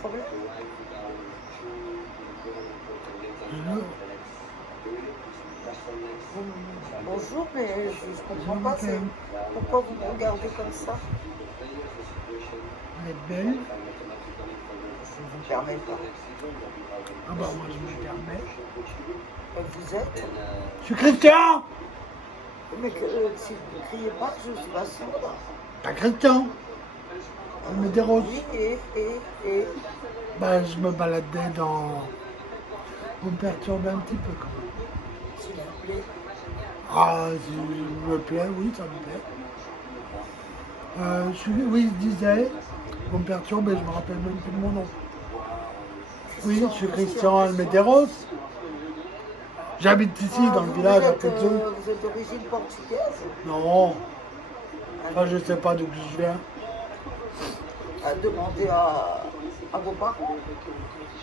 problème. Bonjour, mais je comprends pas. Pourquoi vous me regardez comme ça? Vous êtes belle. Je ne vous permets pas. Ah bah moi je me permets. Vous êtes? Je suis Christian. Mais si vous ne criez pas, je suis pas sourde. Pas Christian. On me dérange. Oui, et Bah je me baladais dans... Vous me perturbez un petit peu quand même. s'il vous plaît. Ah, si me plaît, oui, ça me plaît. Oui, je disais, vous me perturbez, je me rappelle même plus de mon nom. Oui, je suis Christian Almederos. J'habite ici, dans le village à Pozzo. Vous êtes d'origine portugaise? Non. Enfin, je sais pas d'où je viens. À demander à vos parents.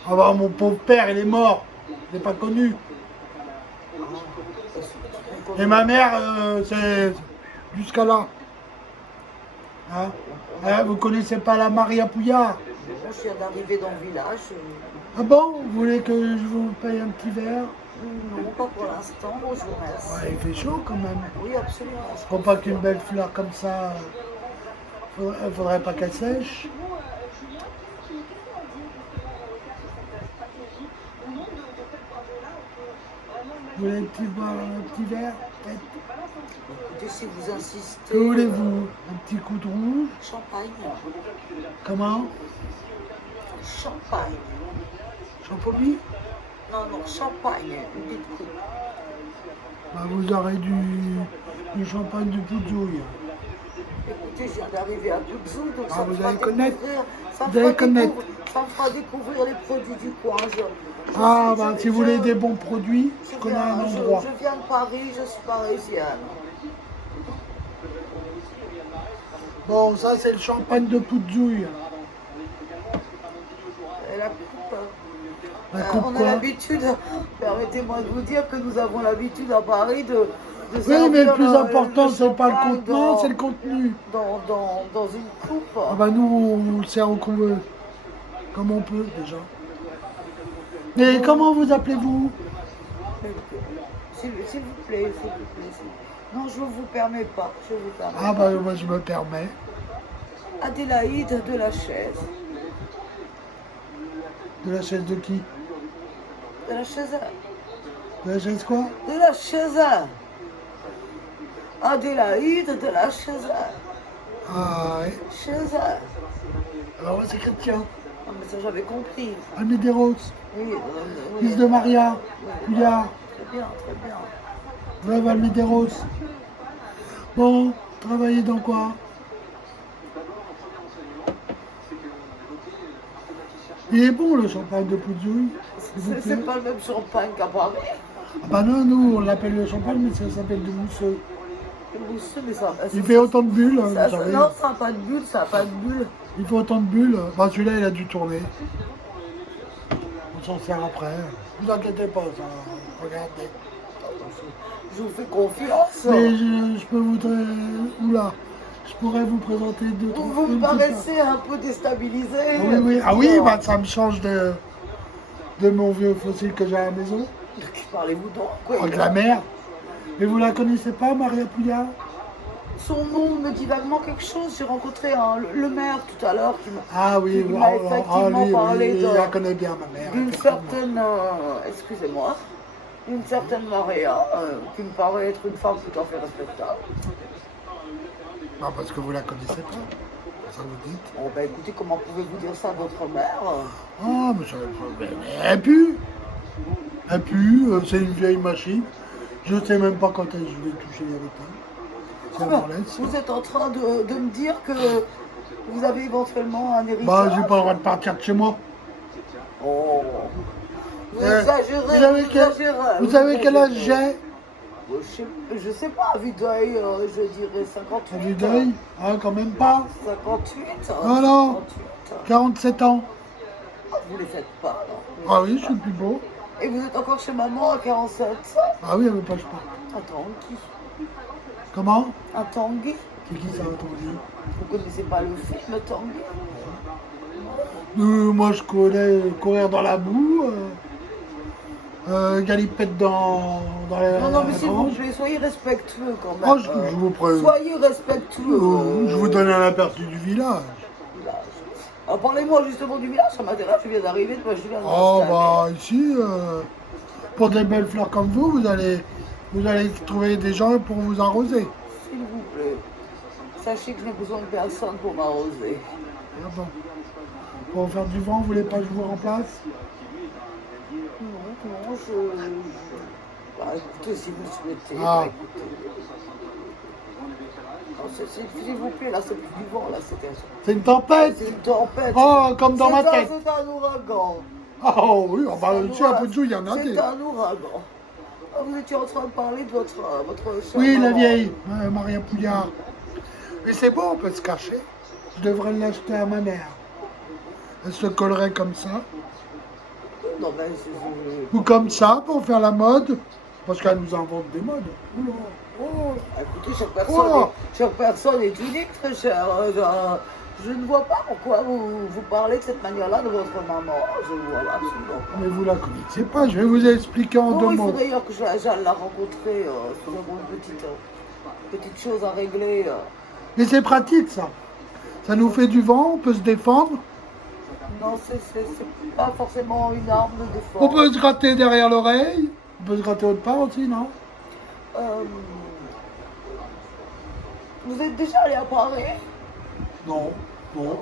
Ah bah, mon pauvre père, il est mort. Je l'ai pas connu. Et ma mère, c'est jusqu'à là. Hein? Vous connaissez pas la Maria Pouillard? Moi, je viens d'arriver dans le village. Ah bon? Vous voulez que je vous paye un petit verre? Non, pas pour l'instant, je vous remercie. Ouais, il fait chaud quand même. Oui, absolument. Je crois pas qu'une belle fleur comme ça, faudrait pas qu'elle sèche. Vous voulez un petit verre, peut-être? Écoutez, si vous insistez... Que voulez-vous? Un petit coup de rouge? Champagne. Comment? Champagne. Champomis? Non, champagne, une petite coupe. Bah, vous aurez du champagne de Pouzzouille. Écoutez, je viens d'arriver à Pozzo, donc Ah, ça vous me fera allez connaître. découvrir... Vous allez connaître. Ça me fera découvrir les produits du coin. Si vous voulez des bons produits, je connais un endroit. Je viens de Paris, je suis parisienne. Bon, ça c'est le champagne de Pouzzouille. Et la coupe, on a quoi? l'habitude, permettez-moi de vous dire que nous avons l'habitude à Paris de oui, mais le plus important, c'est pas le contenant, c'est le contenu. Dans une coupe. Ah bah nous, on le sert qu'on veut. Comme on peut, déjà. Mais comment vous appelez-vous? S'il vous plaît. Non, je ne vous permets pas. Ah bah moi, je me permets. Adélaïde de la Chaise. De la chaise de qui? De la Chaise. De la chaise quoi? De la Chaise. Adélaïde de la Chaise. Ah ouais. Chaise. Alors c'est Chrétien. Ah, mais ça j'avais compris. Almederos. Oui, Fils de Maria. Pouillard. Très bien. Veuve Almederos. Bon, travaillez dans quoi? Il est bon le champagne de Pouzzouille. C'est pas le même champagne qu'à Paris. Ah bah non, nous on l'appelle le champagne, mais ça s'appelle du mousseux. Mousseux, mais ça... Il fait autant de bulles, vous ça, savez. non, ça n'a pas de bulles, ça n'a pas de bulles. Il fait autant de bulles. Bah celui-là, il a dû tourner. On s'en sert après. Ne vous inquiétez pas, ça. Regardez. Je vous fais confiance. Mais je peux vous... Oula. Je pourrais vous présenter deux, trois... Vous me paraissez un peu déstabilisé. Ah oui, bah ça me change de mon vieux fossile que j'ai à la maison. Parlez-vous donc, quoi. Avec la mère. Mais vous la connaissez pas, Maria Pouillard? Son nom me dit vaguement quelque chose. J'ai rencontré le maire tout à l'heure qui m'a effectivement parlé il la connaît bien, ma mère. d'une certaine, excusez-moi, d'une certaine Maria, qui me paraît être une femme tout à fait respectable. Non, parce que vous la connaissez pas. Ça vous dites. Oh, ben écoutez, comment pouvez-vous dire ça à votre mère? Ah, mais elle pue, c'est une vieille machine. Je ne sais même pas quand je vais toucher avec elle. Vous êtes en train de me dire que vous avez éventuellement un héritage? Bah, j'ai pas le droit de partir de chez moi. Oh, vous exagérez, vous savez quel âge j'ai? Je sais pas, à vue d'œil, je dirais 58. À vue d'œil? Ah, quand même pas. 58? Non, 47 ans. Ah, vous les faites pas, non? Ah oui, je suis le plus beau. Et vous êtes encore chez maman à 47? Ah oui, elle veut pas que je parte. Un Tanguy. Comment? Un Tanguy? C'est qui ça, Tanguy? Vous connaissez pas le film Tanguy? Moi, je connais courir dans la boue, galipette dans la Non, mais s'il vous grange. plaît, soyez respectueux quand même. Oh, je vous prie. Soyez respectueux. Je vous donne un aperçu du village. Village. Alors, parlez-moi justement du village, ça m'intéresse, je viens d'arriver, moi je viens de Oh, m'installer. bah, ici, pour des belles fleurs comme vous allez trouver des gens pour vous arroser. S'il vous plaît, sachez que je n'ai besoin de personne pour m'arroser. Ah bon. Pour faire du vent, vous voulez pas que je vous remplace? Non, bah, écoutez, si vous le souhaitez, Ah. bah, écoutez. Non, s'il vous plaît, là, c'est plus du vent, là, C'est une tempête. c'est une tempête. Oh, comme dans ma C'est tête. C'est un ouragan. Oh oui, oh, bah, C'est un ici, à ouragan. peu de jour, il y en a des. C'est un ouragan. Ah, vous étiez en train de parler de votre chère Oui, la maman. vieille, Maria Pouillard. Mais c'est bon, on peut se cacher. Je devrais l'acheter à ma mère. Elle se collerait comme ça. Non, mais Ou comme ça, pour faire la mode. Parce qu'elle nous invente des modes. Oula, oh. écoutez, Oh. chaque personne est unique, très chère. Je ne vois pas pourquoi vous parlez de cette manière-là de votre maman. Je vois absolument pas. Mais vous la connaissez pas, je vais vous expliquer en deux Oh, il mots. faut d'ailleurs que j'aille la rencontrer. Nous avons une petite chose à régler. Mais c'est pratique ça. Ça nous fait du vent, on peut se défendre. Non, c'est pas forcément une arme de défense. On peut se gratter derrière l'oreille. On peut se gratter autre part aussi, non? Euh, Vous êtes déjà allé à Paris? Non, non.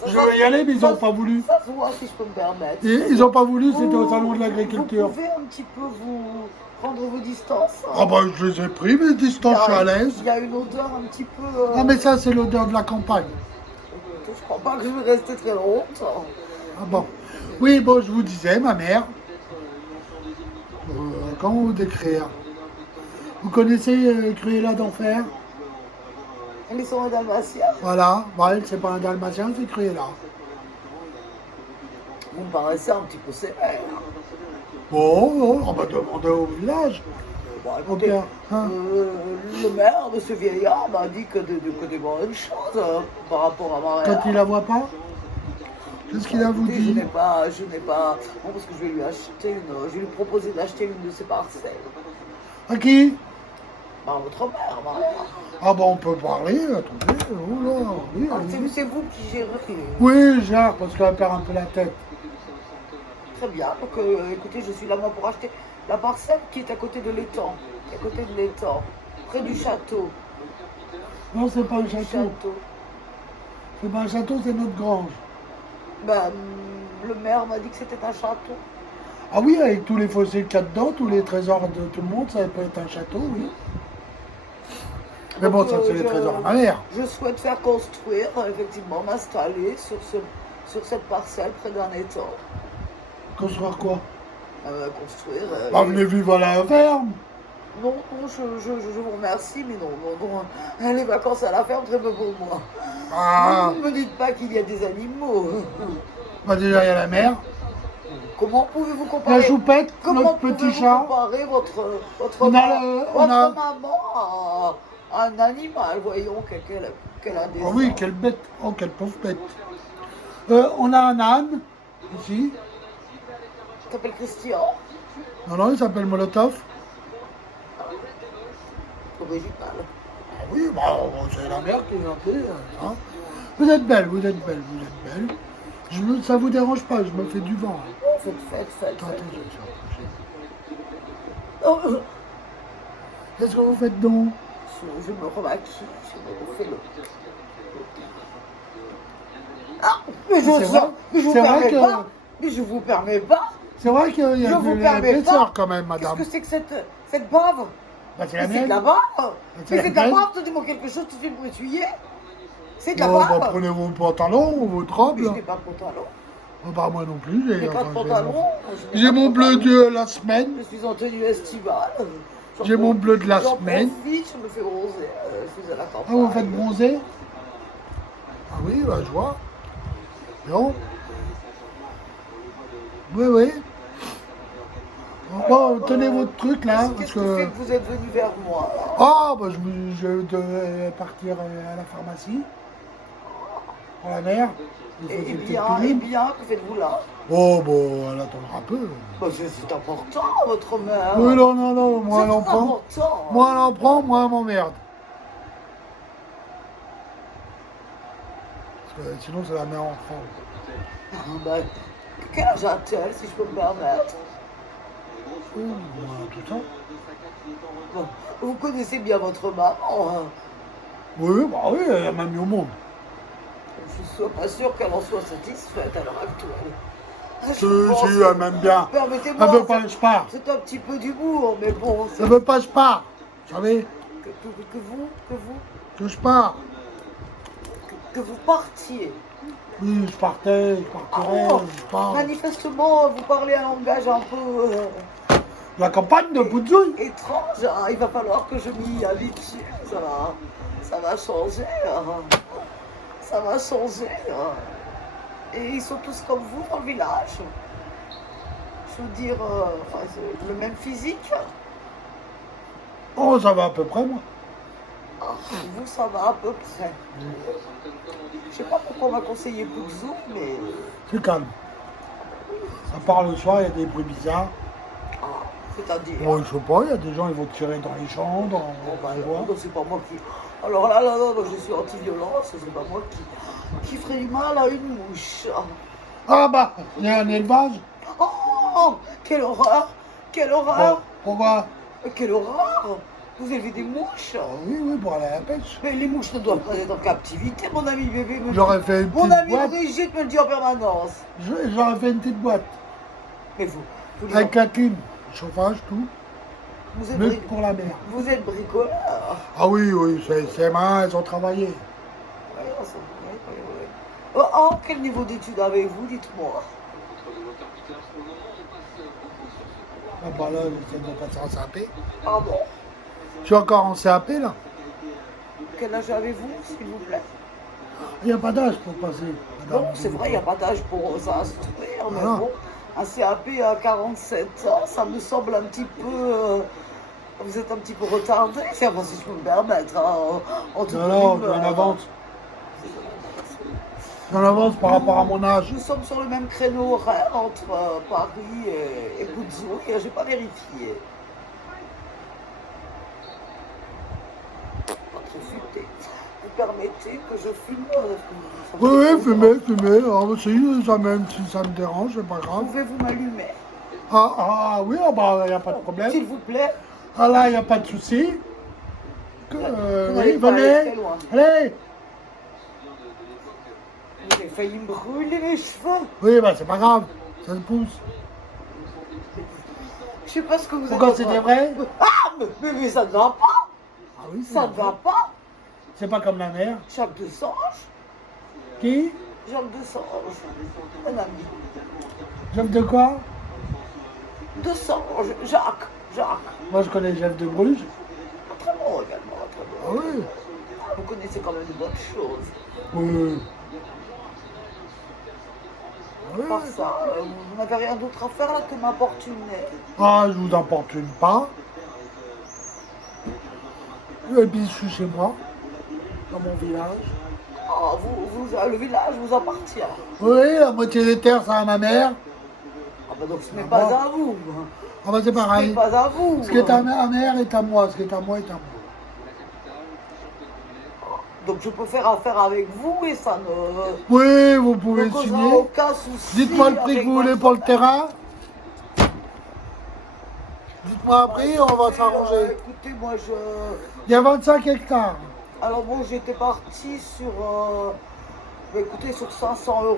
Ça- Je ça- vais y aller, mais ils ça- n'ont pas voulu. Ça se voit, si je peux me permettre. Ils n'ont pas voulu, c'était au salon de l'agriculture. Vous pouvez un petit peu vous prendre vos distances. Ah bah je les ai pris, mes distances, je suis à l'aise. Il y a une odeur un petit peu... Ah mais ça c'est l'odeur de la campagne. Je crois pas que je vais rester très longtemps. Ah bon. Oui, bon, je vous disais, ma mère. Comment vous décrire? Vous connaissez Cruella d'Enfer? Ils sont dalmatiens. Voilà. Bah, elle, c'est pas un dalmatien, c'est Cruella. Vous me paraissez un petit peu sévère. Bon, on va demander au village. Bon, Au écoutez, père, hein. le maire de ce vieillard m'a dit que des bonnes choses par rapport à Maria. Quand il la voit pas? Qu'est-ce qu'il a vous Écoutez, dit? je n'ai pas... Non, parce que je vais lui acheter je vais lui proposer d'acheter une de ses parcelles. À qui? Bah, votre mère, Maria. Ah bon, on peut parler, attendez. Oh là, oui, allez-y. C'est vous qui gérez. Oui, je gère, parce qu'elle perd un peu la tête. Très bien. Donc, écoutez, je suis là, moi, pour acheter la parcelle qui est à côté de l'étang. Qui est à côté de l'étang. Près du château. Non, c'est pas un Du château. C'est pas un château, c'est notre grange. Ben, le maire m'a dit que c'était un château. Ah oui, avec tous les fossiles qu'il y a dedans, tous les trésors de tout le monde, ça peut être un château, oui. Mais bon, Donc, ça c'est les trésors de ma mère. Je souhaite faire construire, effectivement, m'installer sur cette parcelle près d'un étang. Construire quoi? Construire. Bah, venez vivre à la ferme. Non, je vous remercie, mais non. Les vacances à la ferme, très peu pour moi. Ah, Ne me dites pas qu'il y a des animaux. bah déjà il y a la mer. Comment pouvez-vous comparer La choupette, Comment notre petit pouvez-vous chat. comparer votre On a votre a- maman à un animal? Voyons qu'elle a des Oh oui, dents. quelle bête. Oh, quelle pauvre bête. On a un âne, ici. Il s'appelle Christian. Non, non, il s'appelle Molotov. Original. Ah oui, bah, c'est la mère qui l'a fait. Hein. Vous êtes belle, vous êtes belle, vous êtes belle. Ça vous dérange pas, je me fais du vent. Faites. Attends, je vais se rapprocher. Qu'est-ce que vous faites donc? Je me remaquille, je me refais le... Ah, mais je C'est vrai vous C'est vrai permets que- pas. Mais je vous permets pas. C'est vrai qu'il y Je a vous de permets l'épaisseur pas. quand même, Qu'est-ce madame. que c'est que cette bave? Bah, c'est la Mais c'est de mienne. la bave. C'est Mais la c'est de la mienne. bave, dis-moi quelque chose tout de suite pour essuyer. C'est de la Oh, bah, bave. prenez vos pantalons ou vos Mais robes. je là. n'ai pas de pantalon. Oh, bah, moi non plus. Je n'ai pas de pantalon. J'ai mon bleu de la semaine. Je suis en tenue estivale. J'ai mon bleu de la J'en semaine. profite, je me fais bronzer. Je suis à la campagne. Ah, vous faites bronzer? Ah oui, bah, je vois. Non? Oui, oui. Bon, tenez votre truc là, parce Qu'est-ce qui fait que... que vous êtes venu vers moi? Ah, bah, je devais partir à la pharmacie. Pour la mère. Vous Et faisiez bien, peut-être et pénible. bien, que faites-vous là? Oh, bon, elle attendra un peu. Bah, c'est important, votre mère. Oui, non, non, non, moi C'est elle en très prend. important. Moi elle en prend, moi elle m'emmerde. Parce que sinon ça la met en forme. Ah, bah, quel âge a-t-elle, si je peux me permettre? Moi, tout ça. Bon, vous connaissez bien votre maman, hein. Oui, bah oui, elle m'a mis au monde. Je suis pas sûre qu'elle en soit satisfaite à l'heure actuelle. Si, Je pense si, que- elle m'aime bien. Permettez-moi, Elle veut pas que je parte. c'est un petit peu d'humour, mais bon, c'est Elle veut pas que je parte. Vous savez, que je pars. que vous partiez. Oui, je partais, je partirais, Oh, je pars. manifestement, vous parlez un langage un peu La campagne de Poudzouille. étrange. Hein. Il va falloir que je m'y habitue. Ça va changer. Hein. Ça va changer. Hein. Et ils sont tous comme vous dans le village. Je veux dire, enfin, c'est le même physique. Oh, ça va à peu près, moi. Ah, vous, ça va à peu près. Je sais pas pourquoi on m'a conseillé Poudzou, mais C'est calme. À part le soir, il y a des bruits bizarres. ah, c'est-à-dire. Bon, je sais pas, il y a des gens, ils vont tirer dans les champs, dans Bon, bah, les bois. non, c'est pas moi qui. Alors là, je suis anti-violence, c'est pas moi qui ferait du mal à une mouche. Ah bah, il y a un élevage. Oh, quelle horreur! Quelle Bon, horreur! pourquoi? Quelle horreur! Vous élevez des mouches? Oui, oui, pour aller à la pêche. Mais les mouches ne doivent pas être en captivité, mon ami bébé me J'aurais fait une Mon petite ami boîte. Brigitte me le dit en permanence. J'aurais fait une petite boîte. Mais vous, les Avec la clim, chauffage, tout. vous êtes, Mais bri- pour la mer. vous êtes bricoleur. Ah oui, oui, c'est mains, elles ont travaillé. Oui, oui. Oh, quel niveau d'études avez-vous, dites-moi? Ah bah là, j'essaie de passer en CAP. Pardon? Je suis encore en CAP là. Quel âge avez-vous, s'il vous plaît? Il n'y a pas d'âge pour passer. madame. Bon, c'est vrai, il n'y a pas d'âge pour s'instruire, mais Voilà. bon, un CAP à 47 ans, ça me semble un petit peu... vous êtes un petit peu retardé, c'est enfin, si je peux me permettre. Hein, en toute Non, non, humeur. j'en avance. J'en avance par rapport à mon âge. Nous sommes sur le même créneau horaire entre Paris et Poudzou, et je n'ai pas vérifié. Pas trop futé. Vous permettez que je fume ça me Oui, dérange oui, fumez. Ah, bah, si, ça, même si ça me dérange, c'est pas pas. grave. Pouvez-vous m'allumer? Oui, ah bah, il n'y a pas de problème. S'il vous plaît. Ah là, il n'y a pas de souci. Vous Oui, n'allez pas aller venez. très loin. Allez. Vous avez failli me brûler les cheveux. Oui, bah, c'est pas grave. Ça se pousse. Je sais pas ce que vous Pourquoi êtes. c'était vrai? Ah, mais ça ne va pas. Ah oui, c'est Ça ne vrai. va pas. C'est pas comme la mer. Jacques de Sange. Qui? Jacques de Sange. Un ami. Jeff de quoi? De Sange. Jacques. Moi, je connais Jeff de Bruges. Très bon également. Très Ah bon. oui. Vous connaissez quand même de bonnes choses. Oui. Oui. Par ça, vous n'avez rien d'autre à faire là que m'importuner. Ah, je vous importune pas. Et puis, je suis chez moi, dans mon village. Ah, le village vous appartient. Oui, la moitié des terres, c'est à ma mère. Ah bah donc ce n'est Ah pas bon? à vous. Ah bah, c'est Ce n'est pareil. pas à vous. Ce qui est à ma mère est à moi, ce qui est à moi est à moi. Donc je peux faire affaire avec vous et ça ne Oui, vous pouvez ne causera signer. aucun souci. Dites-moi le prix que avec vous voulez votre pour le mère. terrain. Dites-moi un prix, on va s'arranger. Écoutez, moi je... Il y a 25 hectares. Alors bon, j'étais parti sur... écoutez, sur 500 €.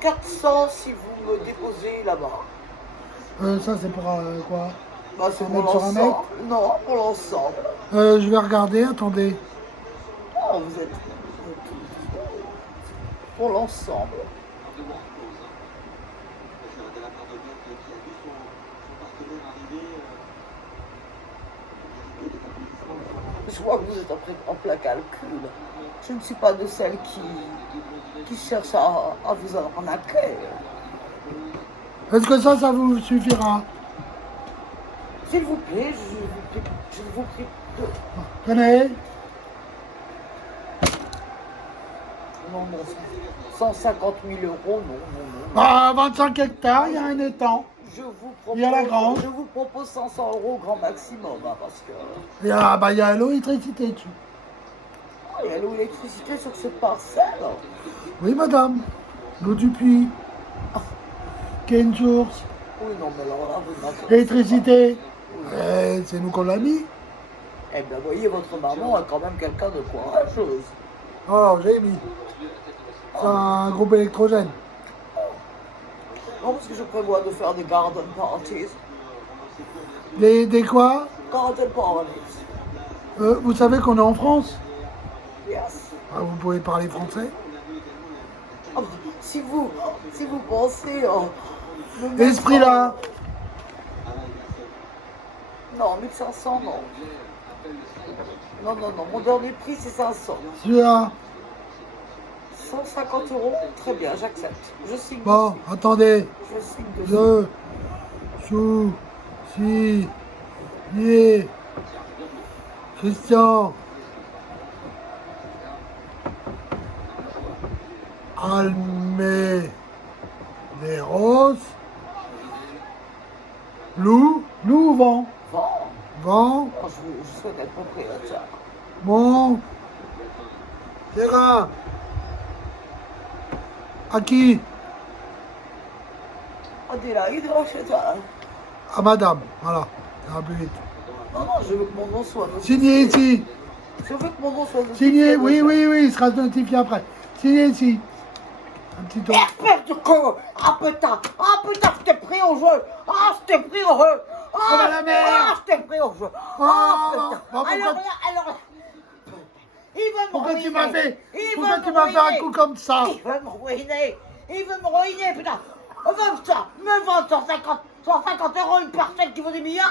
400 si vous me déposez là-bas. Ça, c'est pour quoi? Bah, c'est Un pour mètre sur un l'ensemble. mètre? Non, pour l'ensemble. Je vais regarder, attendez. Oh, vous êtes... Pour l'ensemble. Je vois que vous êtes en plein calcul. Je ne suis pas de celles qui cherchent à vous arnaquer. Est-ce que ça vous suffira? S'il vous plaît, je vous prie de... Tenez. Non, non, 150 000 euros, non, non, non. Bah, 25 hectares, il y a un étang. Je vous Il y a la grange. je vous propose 500 euros grand maximum, hein, parce que Il y a l'électricité dessus. il y a l'eau et l'électricité sur cette parcelle. Oui, madame. L'eau du puits. Qui est une source. Oui, non, mais alors là, vous n'entendez L'électricité. pas. C'est nous qu'on l'a mis. Eh bien, voyez, votre maman est quand même quelqu'un de courageuse. Alors, j'ai mis. C'est un groupe électrogène. Non, parce que je prévois de faire des garden parties. Des quoi? Garden parties. Vous savez qu'on est en France? Yes. Ah, vous pouvez parler français? Ah, si vous pensez... me mettre Esprit là. Non, 1500, non. Non, non, non, mon dernier prix, c'est 500. Celui-là. 150 euros, très bien, j'accepte. Je signe. Bon, attendez. Je signe dessus. Signer. Christian. Almeros. Lou ou vent? Vend. Vent. Oh, je souhaite être propriétaire. Mon. Terrain. À qui? Adélaïde Rochetal. À madame. Voilà. Ça va plus vite. Non, non, je veux que mon nom soit notifié. Signé ici. Je veux que mon nom soit notifié. Signé, oui, il sera notifié après. Signé ici. Un petit tour. Espèce de con. Ah putain, je t'ai pris au jeu. Ah, je t'ai pris au jeu. Comme à la mer. Ah, je t'ai pris au jeu. Oh, Ah, putain. bon, pourquoi- Alors là. Il veut me Pourquoi ruiner. tu m'as fait? Il Pourquoi veut tu me m'as fait un ruiner. coup comme ça? Il veut me ruiner. Il veut me ruiner, putain. Me vendre 150 euros une parcelle qui vaut des millions.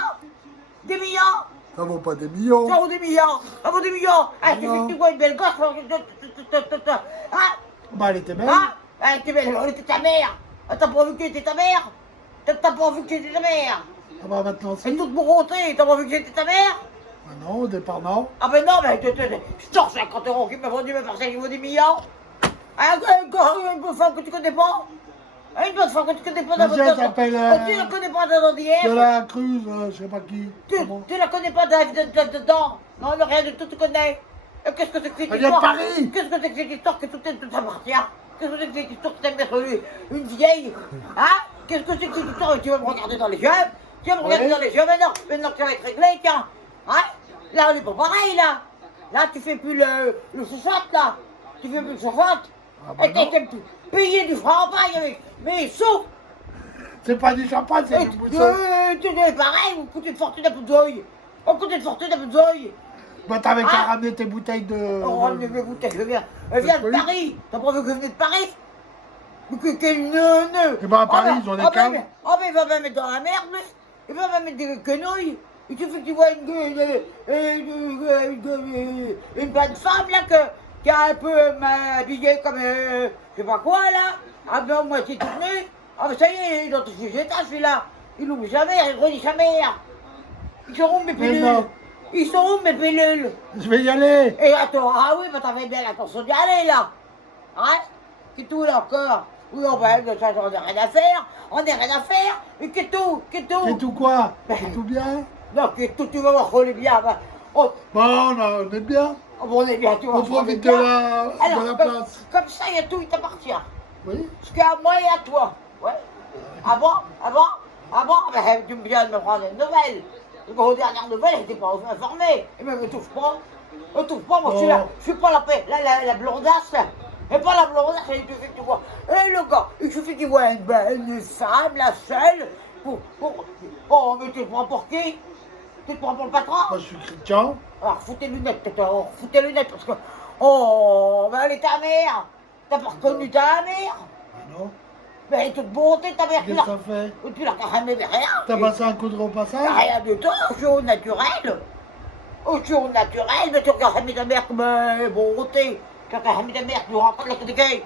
Des millions. Ça vaut pas des millions. Ça vaut des millions. Ça vaut des millions. Ah, tu Non. fais que tu vois une belle gosse. Ah, Bah, elle était belle. ah, elle était belle. Elle était ta mère. Ah, t'as pas vu que j'étais ta mère? T'as pas vu que j'étais ta mère? Ah bah, maintenant, Elle est si. toute borontée. T'as pas vu que j'étais ta mère? Ah non, au départ, non. Ah ben non, mais je sors 50 euros qui m'a vendu ma parcelle qui vaut des millions. Ah, une bonne femme que tu connais pas. Une bonne femme que tu connais pas dans Monsieur, votre... t'appelles, Tu la connais pas dans d'hier. De la Cruz, je sais pas qui. Comment? Tu la connais pas dedans. Non, mais rien du tout, tu connais. Et qu'est-ce que c'est que cette Elle vient de histoire? Paris. Qu'est-ce que c'est que cette histoire que tout t'appartient? Qu'est-ce que c'est que cette histoire que t'aimes mettre une vieille? Hein? Qu'est-ce que c'est que cette histoire? Tu vas me regarder dans les yeux? Tu vas me regarder Oui. dans les yeux maintenant que ça va être réglé, tiens. Hein? Là, on n'est pas pareil, là. Là, tu fais plus le chouchotte, là. Tu fais plus le chouchotte. Ah bah Et t'es payé du champagne avec mes sous. C'est pas du champagne, c'est du bouteille. Tu es pareil, vous coûtez une fortune à Pouzoï. On coûte une fortune à Pouzoï. Bah, t'avais qu'à Ah. ramener tes bouteilles de. Oh, mais bouteilles, elle vient de Oui. Paris. T'as pas vu que je venais de Paris? Mais quel neuneu. Eh ben, à Paris, ils ont des caves. Ah, mais il va me mettre dans la merde, mais. Il va me mettre des quenouilles. Il suffit que tu vois une bonne femme, là, qui a un peu habillée comme, je sais pas quoi, là. Ah, ben, moi, c'est tout nu. Ah, ben, ça y est, il est dans tous ses états, celui-là. Il n'oublie jamais, il redit jamais. Ils sont où mes Mais pilules? non. Ils sont où mes pilules? Je vais y aller. Et attends, ah oui, bah t'avais bien l'intention d'y aller, là. Hein? C'est tout, là, encore. Oui, on va, ça, on n'a rien à faire. On n'a rien à faire. Mais qu'est tout? C'est tout quoi? C'est tout bien? Non, qu'est tout, tu vas voir qu'on est bien. Bah, Bon, on est bien. on est bien, tu vas On voir qu'on est profite de bien. la place. Comme ça, il y a tout qui t'appartient. Oui. Ce qu'il y a à moi et à toi. Ouais. Avant, ben, tu me viens de me prendre une nouvelle. Aux dernières nouvelles, je n'étais pas informé. Et même, ne me touche pas. Ne me touche pas, moi, je suis pas la blondasse, là. Et pas la blondasse, il suffit que tu vois. Et le gars, il suffit qu'il voit une femme, la seule, Oh, mais tu te prends pour qui? Tu te prends pour le patron? Moi, je suis chrétien. Alors, fous tes lunettes, fous tes lunettes, parce que... Oh, ben, elle est ta mère. T'as pas reconnu ta mère? Ah non. Mais toute bonté, ta mère, Qu'est-ce que ça fait? tu l'as jamais rien. T'as passé un coup de repassage? Rien du tout, je suis au naturel. Je suis au naturel, mais tu regardes jamais ta mère comme bonté. Tu regardes jamais ta mère, tu rentres la côté gay.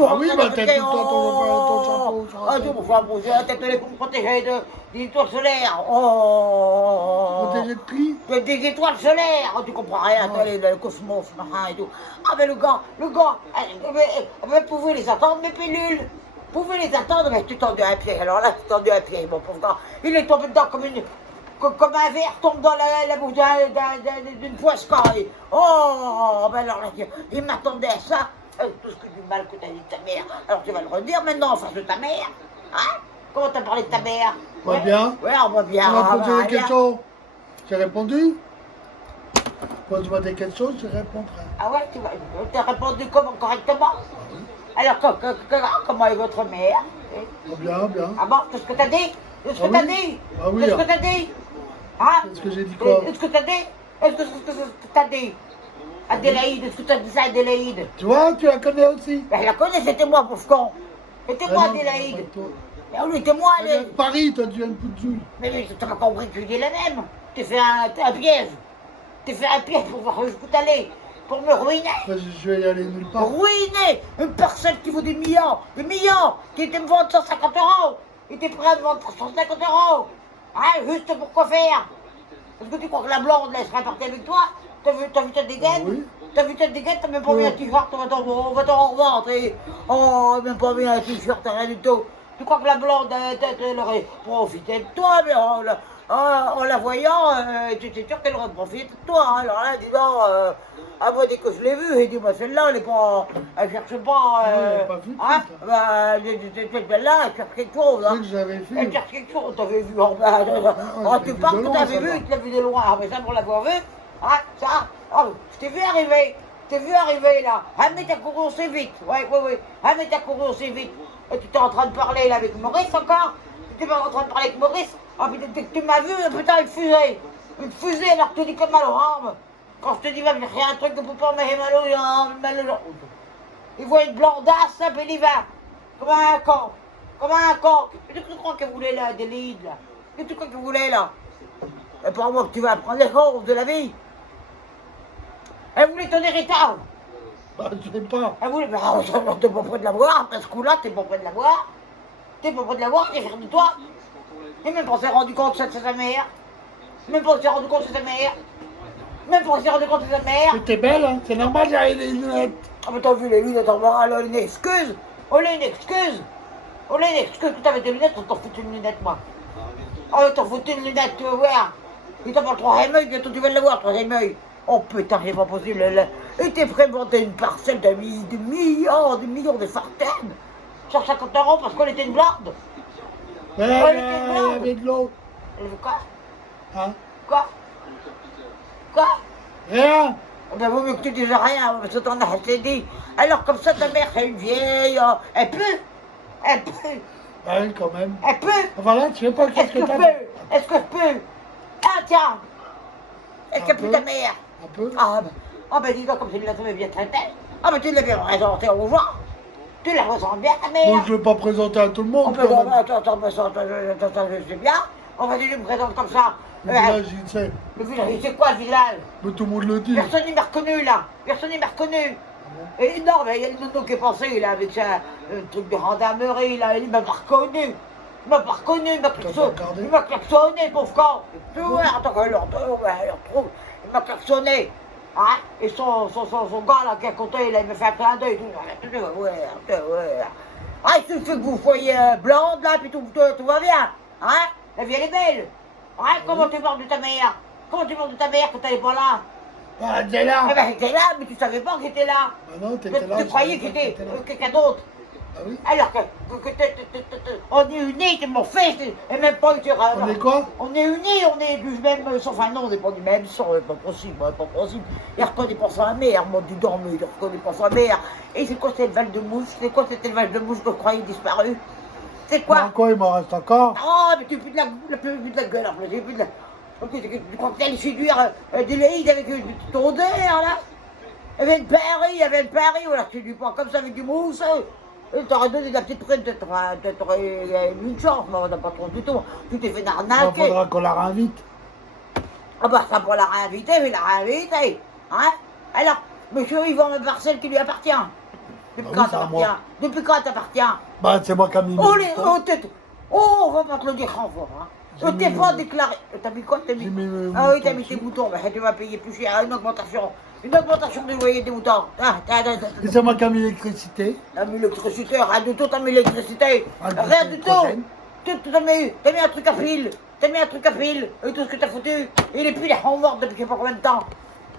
Ah oui, bah t'as tout le temps ton chapeau sur la Ah, tête. tout mon chapeau sur la tête, pour me protéger des étoiles solaires. Oh. Protégé de qui? Des étoiles solaires, tu comprends rien, toi, le cosmos, machin et tout. Ah, mais le gars, vous pouvez les attendre, mes pilules. Vous pouvez les attendre, mais tu tendu un pied. Alors là, tu tendu un pied, mon pauvre gars. Il est tombé dedans comme un verre tombe dans la bouche d'une poisse carrée. Oh, ben alors là, il m'attendait à ça. Tout ce que du mal que t'as dit de ta mère. Alors tu vas le redire maintenant en face de ta mère. Hein? Comment t'as parlé de ta mère? On va bien? Ouais, on va bien. Tu m'as on posé va des bien. questions? J'ai répondu? Pose-moi des questions, je répondrai. Ah ouais, t'as répondu comment correctement? Alors, comment est votre mère? Bien, bien. Ah bon, qu'est-ce que t'as dit? Qu'est-ce que Ah t'as oui? dit? Ah oui, Qu'est-ce ah. que t'as dit? Hein? Qu'est-ce que j'ai dit quoi? Est-ce que t'as dit? Est-ce que t'as dit? Adélaïde, est-ce que t'as dit ça, Adélaïde? Tu vois, tu la connais aussi. Ben, je la connais, c'était moi, pauvre con. C'était Ah moi, non, Adélaïde. c'est pas toi. Mais oui, c'était moi, Elle vient de allez. Paris, toi, tu viens de Pouzoul. Mais t'as pas compris que je dis la même. T'es fait un piège. T'es fait un piège pour voir jusqu'où t'allais. Pour me ruiner. Je vais y aller nulle part. Ruiner une parcelle qui vaut des millions, qui était me vendre 150 €. Il était prêt à me vendre 150 €. Hein, juste pour quoi faire? Est-ce que tu crois que la blonde laisserait partir avec toi? T'as vu ta dégaine? Oui. T'as vu ta dégaine? T'as même pas mis un t-shirt, on va t'en revendre. Oh, même pas mis un t-shirt, rien du tout. Tu crois que la blonde, elle aurait profité de toi, mais en la voyant, tu es sûr qu'elle aurait profité de toi. Hein. Alors là, dis donc, moi, dès que je l'ai vue, j'ai dit, bah, celle-là, elle cherche pas. elle a pas vu, Hein? ça. Bah, celle-là, elle cherche quelque chose. C'est Hein. que j'avais Elle fait. cherche quelque chose, t'avais vu. Tu vu parles de que loin, t'avais ça vu, va. tu l'as vu de loin. Ah, mais ça, pour l'avoir vu, hein, ça, oh, je t'ai vu arriver. Je t'ai vu arriver là. Ah, mais t'as couru aussi vite. Ouais. Ah, mais t'as couru aussi vite. Et tu étais en train de parler là avec Maurice encore? Tu étais en train de parler avec Maurice? Ah, putain, tu m'as vu, putain, une fusée. Une fusée, alors que tu dis que mal aux armes. Quand je te dis, va faire un truc de poupon, mais mal aux jambes. Il voit une blondasse, ça, puis il va. Comme un con. Comme un con. Qu'est-ce que tu crois qu'elle voulait là, des leads là? Qu'est-ce que tu crois qu'elle voulait là? Et pour moi que tu vas apprendre les choses de la vie. Elle voulait ton héritage. Bah, je sais pas. Elle voulait. Mais t'es pas près de la voir. À ce coup-là, t'es pas près de la voir. T'es pas près de la voir, t'es fier de toi. Et même pas on s'est rendu compte que c'est sa mère. Même pas on s'est rendu compte que c'est sa mère. Même pas on s'est rendu compte que c'est sa mère. C'était belle, hein. C'est normal, j'avais les lunettes. Ah, mais t'as vu les lunettes en bas, là, une excuse. Oh, là, une excuse. Oh, là, une excuse. Tu t'avais des lunettes, on t'en foutu une lunette, moi. Oh, t'en foutu une lunette, tu vas voir. Il t'en parle troisième œil, bientôt tu vas le voir, troisième œil. Oh putain, c'est pas possible. Il t'est présenté une parcelle de millions, de fartaines. Sur 50 € parce qu'on était une blonde. Elle avait de l'eau. Elle veut quoi? Hein? Quoi? Rien. Ben, vaut mieux que tu dises rien, parce que t'en as assez dit. Alors, comme ça, ta mère, c'est une vieille. Elle peut. Ouais, quand même. Elle peut. Voilà, tu sais pas qu'est-ce Est-ce que que je t'as. peux? Est-ce que je peux? Ah, tiens. Est-ce Un qu'elle peut peu. ta mère? Un peu. Ah, ben dis donc, comme tu l'as trouvé bien traité. Ah, ben tu l'as bien présenté aux gens. Tu la ressens bien, ta mère. Moi, je ne l'ai pas présenté à tout le On monde, peut quand même. attends, je sais bien. On va dire, je me présente comme ça. Le village, il sait. Le village, c'est quoi le village? Mais tout le monde le dit. Personne ne m'a reconnu là. Personne ne m'a reconnu. Et non, mais il y a le nounou qui est passé là avec ça, un truc de gendarmerie là. Il m'a pas reconnu. Il m'a pas reconnu, il m'a klaxonné. Il m'a klaxonné, pauvre con. Tu vois, attends qu'elle le retrouve. Il m'a klaxonné. Hein? Et son gars là qui est à côté, là, il me fait un clin d'œil. Ouais. Ah, il suffit que vous soyez blonde là, puis tout va bien. Hein? La vie elle est belle. Hein? Comment tu mords de ta mère? Comment tu mords de ta mère quand elle est pas là? Ah, elle était là. Eh ben, j'étais là, mais tu savais pas que j'étais là. Ah non, t'étais là. Tu je croyais que savais pas j'étais t'étais là. quelqu'un d'autre. Ah oui. Alors que on est unis, c'est mon fils, et même pas été On est quoi? On est unis, on est du même sang. Enfin non, on n'est pas du même sang, c'est pas possible, pas possible. Il reconnaît pas sa mère, moi du dent, mais il reconnaît pas sa mère. Et c'est quoi cet élevage de mouches? C'est quoi cet élevage de mouches que je croyais disparu? C'est quoi? Quoi, il m'en reste encore? Oh, mais tu plus de la gueule, en plus, j'ai plus de la... Tu crois que t'allais séduire Adélaïde avec ton odeur, là? Elle vient de Paris, voilà, tu dis pas comme ça avec du mousse. Et t'aurais donné de la petite prête, t'aurais eu une chance, mais on n'a pas trop du tout. Tu t'es fait Il arnaquer. faudra qu'on la réinvite. Ah bah ça pour la réinviter, mais la réinviter. Hein? Alors, monsieur, il vend une parcelle qui lui appartient. Depuis Ah quand oui, c'est à moi. t'appartiens? Depuis quand t'appartiens? Bah, c'est moi qui ai mis Oh, mes les. boutons. On va pas te le dire 100 fois. Hein. J'ai T'es mis pas mes- déclaré. T'as mis quoi? T'as mis. J'ai mis mes Ah oui, t'as moutons mis tes dessus. boutons. Bah, tu vas payer plus cher. Une augmentation. Une augmentation du loyer des moutons. Et c'est moi qui ai mis l'électricité. T'as mis l'électricité, rien du tout, t'as mis l'électricité. Ah, Rien du tout. prochaine. T'as mis un truc à fil. T'as mis un truc à fil. Et tout ce que t'as foutu. Il est plus là, on mort depuis je sais pas combien de temps.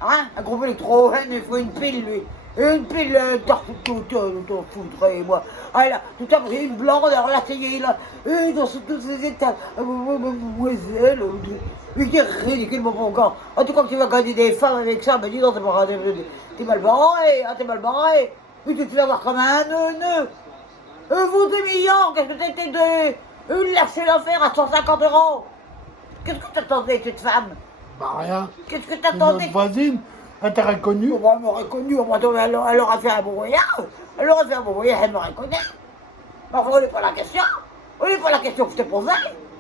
Hein? Un groupe électrogène, il faut une pile, lui. Une pile, t'en foutrais, moi. Ah là, tout à pris une blonde, alors là, ça y est, là. Et dans tous ces états, mademoiselle, c'est ridicule, mon bon gars. En tout cas, tu vas gagner des femmes avec ça, mais dis donc, t'es mal barré, hein, t'es mal barré. Mais tu vas voir comme un nœud. Vous, 2 millions, qu'est-ce que c'était de lâcher l'affaire à 150 €? Qu'est-ce que t'attendais, cette femme? Bah, rien. Qu'est-ce que C'est t'attendais? notre voisine. Elle t'a reconnu. Bon, elle m'aurait connu, elle aurait fait un bon voyage. Elle aurait fait un bon voyage, elle m'aurait connu. Mais enfin, on n'est pas la question. On n'est pas la question que je t'ai posée.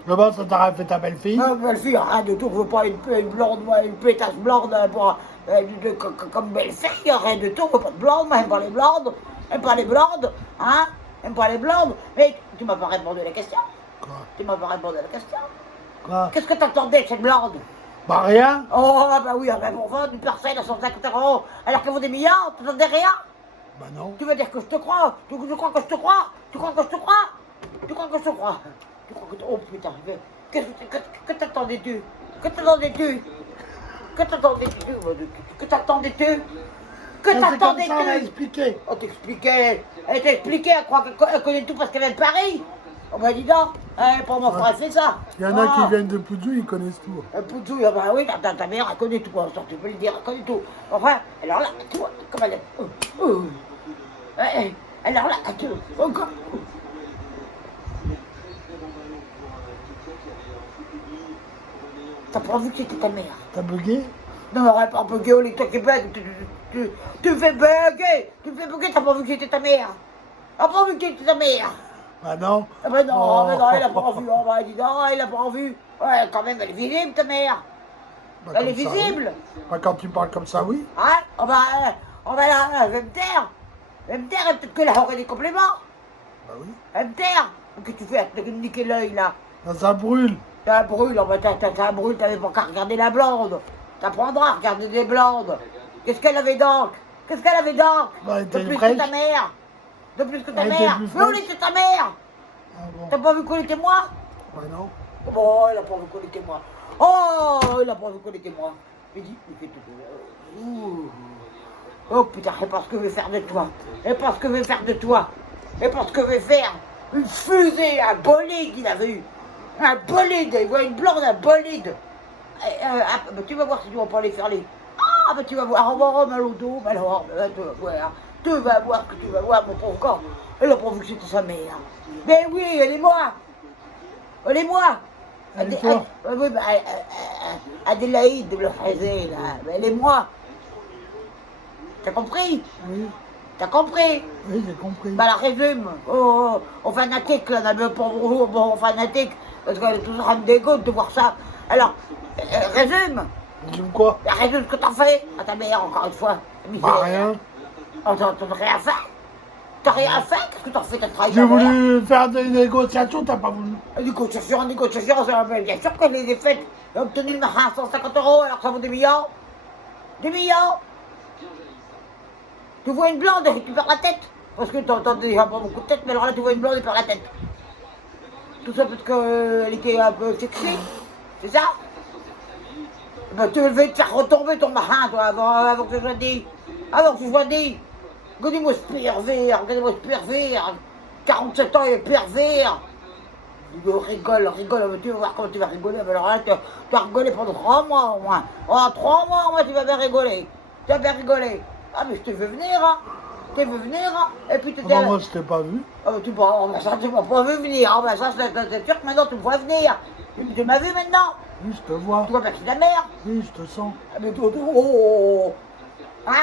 Là-bas, ça t'aurait fait ta belle-fille. Belle-fille, rien du tout, je veux pas une blonde, moi, une pétasse blonde comme belle-fille, rien du tout, je veux pas de blonde, moi, j'aime pas les blondes. J'aime pas les blondes, hein? J'aime pas les blondes. Mais tu m'as pas répondu à la question. Quoi? Tu m'as pas répondu à la question. Quoi? Qu'est-ce que t'attendais de cette blonde? Bah, rien. Oh, bah oui, bah pour vendre une parcelle à 150 €, alors qu'elle vaut des milliards, t'attendais rien? Bah, non. Tu vas dire que je te crois? Tu crois que je te crois? Tu crois que je te crois? Tu crois que je te crois? Tu crois que... Oh putain, que t'attendais-tu? Que t'attendais-tu? Que t'attendais-tu? Que t'attendais-tu? Que Mais c'est comme ça, on m'a t'attendais-tu? expliqué. On t'expliquait, elle t'expliquait, elle croit qu'elle connaît tout parce qu'elle vient de Paris. Oh bah dis donc, pour mon frère c'est ça. Il y en a Ah. qui viennent de Poudjou, ils connaissent tout. Poutou, ah bah oui, ta mère, elle connaît tout, ça, tu peux le dire, elle connaît tout. Enfin, alors là, tu vois, comme elle est... Alors là, tu vois, encore... T'as pas vu que c'était ta mère? T'as bugué? Non, mais arrête pas de bugger, les toi qui bug, tu me fais bugger, t'as pas vu que c'était ta mère? T'as pas vu que c'était ta mère? Bah, non. Ah ben non, Oh. mais non, elle a pas vu, oh bah dis donc, elle a pas vu. Ouais, quand même, elle est visible, ta mère. Bah, Elle est comme ça, oui. visible. Bah, quand tu parles comme ça, oui. Hein? On va là, elle va me taire. Elle va me taire, et peut-être qu'elle aurait des compléments. Bah, oui. Elle me taire. Qu'est-ce que tu fais? Tu as niqué l'œil, là. Là, ça brûle. T'as un brûle, oh bah t'as un brûle, t'avais pas qu'à regarder la blonde. T'apprendras à regarder des blondes. Qu'est-ce qu'elle avait donc? Qu'est-ce qu'elle avait donc? Bah, elle De était plus fraîche. que ta mère. De plus que ta Elle était mère. plus Mais où fraîche. était ta mère? Ah, bon. T'as pas vu qu'on était moi? Bah, non. Oh, il a pas vu qu'on était moi. Oh, il a pas vu qu'on était moi. Il dit, oh putain, c'est pas ce que je vais faire de toi. C'est pas ce que je vais faire de toi. C'est pas ce que je vais faire. Une fusée, un bolide, il avait eu. Un bolide, il voit une blonde, un bolide. Bah, tu vas voir si tu vas pas les faire les. Ah, bah tu vas voir, on va mal au dos, mais alors, bah, tu vas voir. Tu vas voir ce que tu vas voir, mon pauvre gars. Elle a pas vu que c'était sa mère. Mais oui, elle est moi. Elle est moi. Elle est toi. Oui, bah, Adélaïde, le fraisé, là. Mais elle est moi. T'as compris? Oui. T'as compris? Oui, j'ai compris. Bah, la résume. On fanatique, là, on a le pauvre bon fanatique. Parce qu'elle est toujours en dégoût de voir ça. Alors, résume. Résume quoi? Résume ce que t'as fait à ta mère, encore une fois. Bah, rien. Oh, t'as rien fait? T'as rien fait? Qu'est-ce que t'as fait? T'as trahi J'ai ta mère? voulu faire des négociations, t'as pas voulu. Négociation, bien sûr que je les ai faites. J'ai obtenu le machin à 150 € alors que ça vaut des millions. Des millions. Tu vois une blonde et tu perds la tête. Parce que t'entends déjà pas beaucoup de tête, mais alors là tu vois une blonde et tu perds la tête. Tout ça parce qu'elle était un peu sexy. C'est ça? Ben, tu veux te faire retomber ton machin, toi, avant que je sois dit. Avant que je sois dit. Regardez-moi ce pervers. 47 ans, il est pervers. Il rigole, tu vas voir comment tu vas rigoler. Alors là, tu vas rigoler pendant 3 mois au moins. Oh, 3 mois au moins, tu vas bien rigoler. Tu vas bien rigoler. Ah, mais je te veux venir, hein. Tu veux venir, hein. Et puis tu Ah, bah, moi, je t'ai pas vu. Ah, bah, ça, tu m'as pas vu venir. Ah, bah, ça, c'est sûr que maintenant, tu me vois venir. Tu m'as vu maintenant. Oui, je te vois. Tu vois bien que c'est ta mère. Oui, je te sens. Ah, mais oh. Hein?